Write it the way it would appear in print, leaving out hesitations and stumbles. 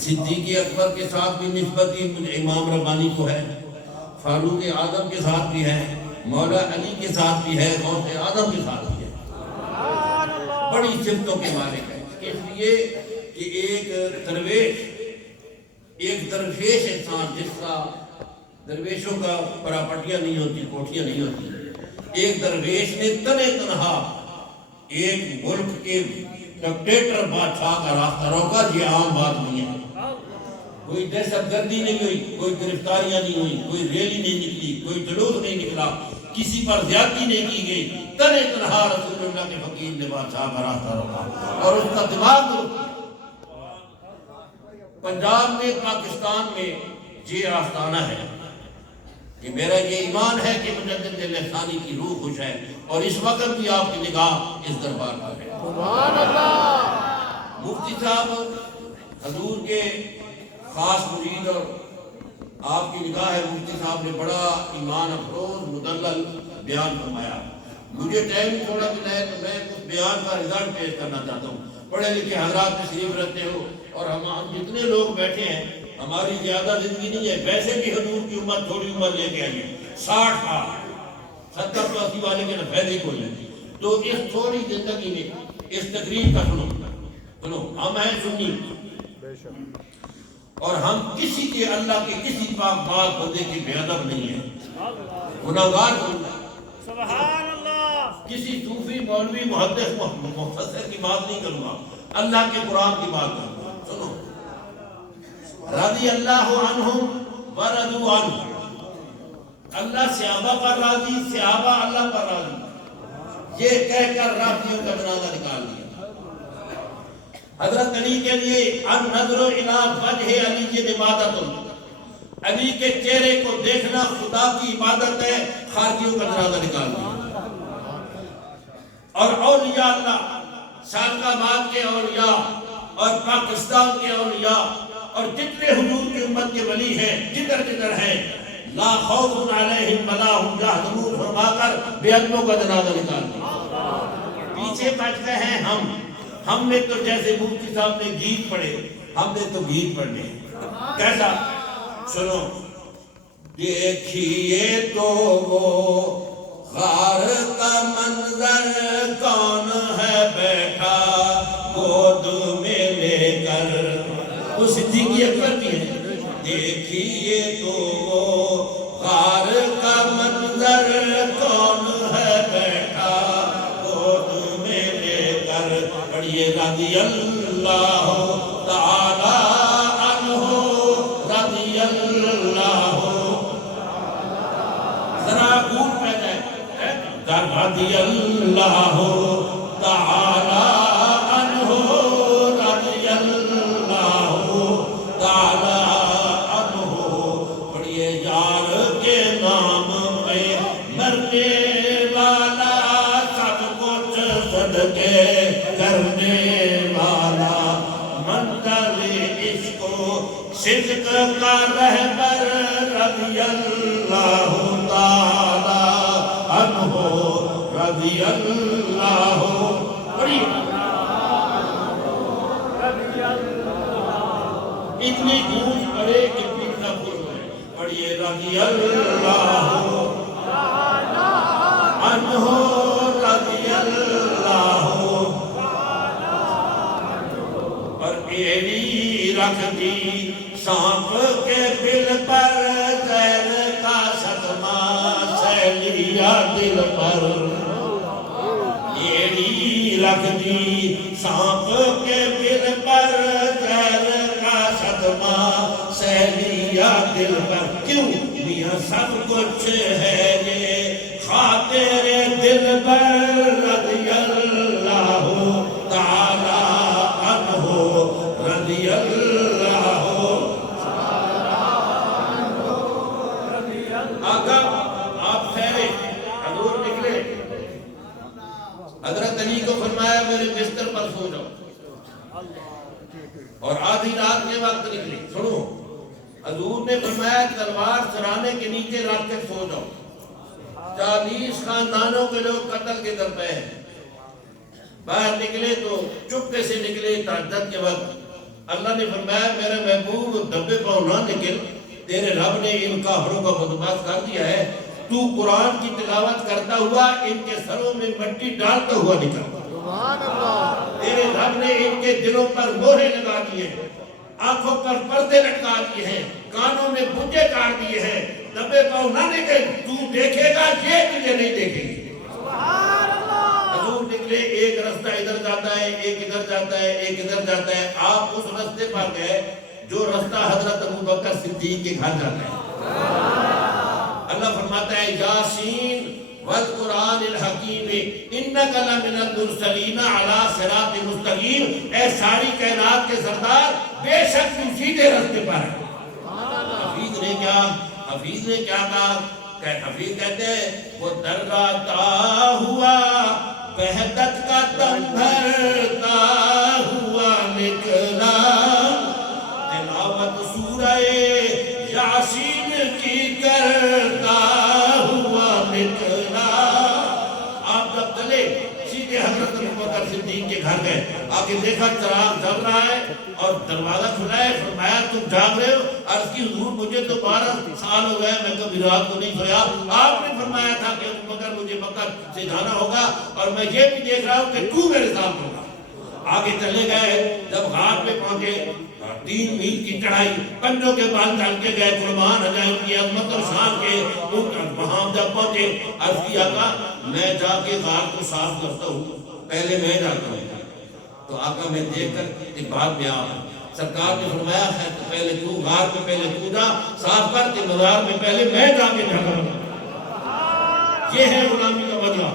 صدیق اکبر کے ساتھ بھی نسبت امام ربانی کو ہے، فاروق اعظم کے ساتھ بھی ہے، مولا علی کے ساتھ بھی ہے، غوث اعظم کے ساتھ بھی ہے، بڑی صفتوں کے مالک ہے۔ اس لیے کہ ایک درویش انسان، جس کا درویشوں کا پراپٹیاں نہیں ہوتی، کوٹھیاں نہیں ہوتی، ایک درویش نے تنہا ایک ملک کے ڈکٹیٹر بادشاہ کا راستہ روکا، یہ عام بات نہیں ہے۔ کوئی دہشت گردی نہیں ہوئی، کوئی گرفتاریاں نہیں ہوئی، کوئی ریلی نہیں نکلی، کوئی جلوس نہیں نکلا، کسی پر زیادتی نہیں کی گئی، تنہا رسول اللہ کے فقیر نے بادشاہ کا راستہ روکا اور اس کا دماغ درست کیا۔ پنجاب میں، پاکستان میں یہ آستانہ ہے کہ میرا یہ ایمان ہے کہ مجدد دل ثانی کی روح خوش ہے، اور اس وقت بھی آپ کی نگاہ اس دربار پر ہے۔ سبحان اللہ۔ مفتی صاحب حضور کے خاص مرید اور آپ کی نگاہ ہے، مفتی صاحب نے بڑا ایمان افروز مدلل بیان فرمایا۔ مجھے ٹائم تھوڑا ملا ہے تو میں کچھ بیان کا رزلٹ پیش کرنا چاہتا ہوں۔ پڑھے لکھے حضرات تشریف رکھتے ہو، اور ہم جتنے لوگ بیٹھے ہیں، ہماری زیادہ زندگی نہیں ہے، ویسے بھی حضور کی امت تھوڑی عمر لے کے آئی ہے، 60 سال، 70 تو 80 والے کے فائدے کو لیں، تو اس تھوڑی زندگی میں اس تقریر کا سنو، ہم ہیں سنی، اور ہم کسی کے اللہ کے کسی پاک پاک بندے کے بے ادب نہیں ہیں، گناہگار بندہ ہے۔ سبحان اللہ۔ کسی صوفی مولوی محدث مفسر کی بات نہیں کروں گا، اللہ کے قرآن کی بات کروں گا۔ سنو، رضی اللہ عنہم ورضوا عنہ، اللہ صحابہ پر راضی، صحابہ اللہ پر راضی، یہ کہہ کر راضیوں کا جنازہ نکال دیا۔ حضرت علی کے لیے النظر الی وجہ علی عبادت، علی کے چہرے کو دیکھنا خدا کی عبادت ہے، خارجیوں کا جنازہ نکال دیا۔ اور اولیاء اللہ، سابقہ بعد کے اولیاء اور پاکستان کے اولیاء اور جتنے حضور کی امت کے ولی ہیں، جدھر جدھر ہیں، لا خوف علیہم ولا هم یحزنون فرما کر بے ادبوں کا جنازہ نکال دیا۔ پیچھے بچ گئے ہیں ہم نے تو جیسے مفتی صاحب نے گیت پڑھے، ہم نے تو گیت پڑھنے، کیسا؟ سنو، دیکھیے تو وہ غار کا منظر، کون ہے بیٹھا گود میں لے کر، وہ صدیق اکبر بھی ہے۔ دیکھیے تو وہ غار کا منظر، کون ہے بیٹھا گود میں لے کر، پڑھیے رضی اللہ تعالی عنہ، رضی اللہ، ذرا گھوم پہ جائے، رضی اللہ تعالی عنہ، رضی اللہ تعالی عنہ، پڑھیے یار کے نام پہ مرنے والا، سب کچھ صدقے کرنے والا، منزل عشق و صدق کا رہبر، رضی اللہ تعالی عنہ، رضی اللہ، پڑھیے اتنی گونج پڑے کہ پیٹنا پھر ہوئے، پڑھیے رضی اللہ عنہ، رضی اللہ، اور ایڑی رکھ دی سانپ کے بل پر، زہر کا صدمہ سہ لیا دل پر، ایڑی رکھ دی سانپ کے بل پر، زہر کا صدمہ سہ لیا دل پر، کیوں میاں سب کچھ ہے یہ خاطر دل پر، رضی اللہ تعالی عنہ، رضی اللہ۔ آقا آپ ٹھہرے، حضور نکلے، حضرت علی کو فرمایا میرے بستر پر سو جاؤ، اور آدھی رات کے وقت نکلے۔ سنو، حضور نے فرمایا تلوار سرانے کے نیچے رکھ کے سو جاؤ، 40 خاندانوں کے لوگ قتل کے در پہ ہیں۔ باہر نکلے تو چپے سے نکلے، تہجد کے وقت اللہ نے فرمایا میرے پاؤں نہ نکل، تیرے رب نے ان کافروں کا بندوبست کر دیا ہے، تو قرآن کی تلاوت کرتا ہوا ان کے سروں میں مٹی ڈالتا ہوا نکلتا، تیرے رب نے ان کے دلوں پر مہرے لگا دیے ہیں، آنکھوں پر پردے لٹکا دیے ہیں، کانوں میں بجے کاٹ دیے ہیں، دبے پاؤں نہ نکل، تو دیکھے گا یہ تجھے نہیں دیکھے گی۔ حضور نکلے، ایک رستہ ادھر جاتا ہے، ایک ادھر جاتا ہے، ایک ادھر جاتا ہے، آپ اس رستے پر گئے جو رستہ حضرت ابوبکر صدیق کے گھر جاتا ہے۔ اللہ فرماتا ہے یاسین والقرآن الحکیم انک لمن المرسلین علی صراط مستقیم، اے ساری کائنات کے سردار بے شک تم سیدھے رستے پر ہے۔ حفیظ نے کیا کہا؟ حفیظ کہتے ہیں وہ دراتا ہوا وحدت کا دم بھرتا ہوا نکلا، تلاوت سورہ یاسین کی کرتا ہوا نکلا۔ آپ جب چلے سیدھے حضرت ابوبکر صدیق کے گھر گئے، آگے دیکھا چراغ جل رہا ہے اور دروازہ کھلا ہے، فرمایا تم جاگ رہے ہو؟ عرض کی حضور مجھے تو 12 سال ہو گئے، میں کبھی رات کو نہیں سویا، آپ نے فرمایا تھا کہ ابوبکر مجھے مکہ سے جانا ہوگا اور میں یہ بھی دیکھ رہا ہوں کہ تو میرے ساتھ ہوگا۔ آگے چلے گئے، جب غار پہ پہنچے 3 میل کی چڑھائی، پنجوں کے بال چل کے گئے، قربان عجائب کی عظمت اور شان کے، وہاں جب پہنچے عرض کیا آقا میں جا کے غار کو صاف کرتا ہوں، پہلے میں جاتا ہوں۔ تو آقا میں دیکھ کر ایک بات میں آیا، سرکار نے فرمایا ہے تو پہلے تو غار میں پہلے تو جا صاف کر، تے مزار میں پہلے میں جا کے جھگڑا۔ یہ ہے غلامی کا بدلہ۔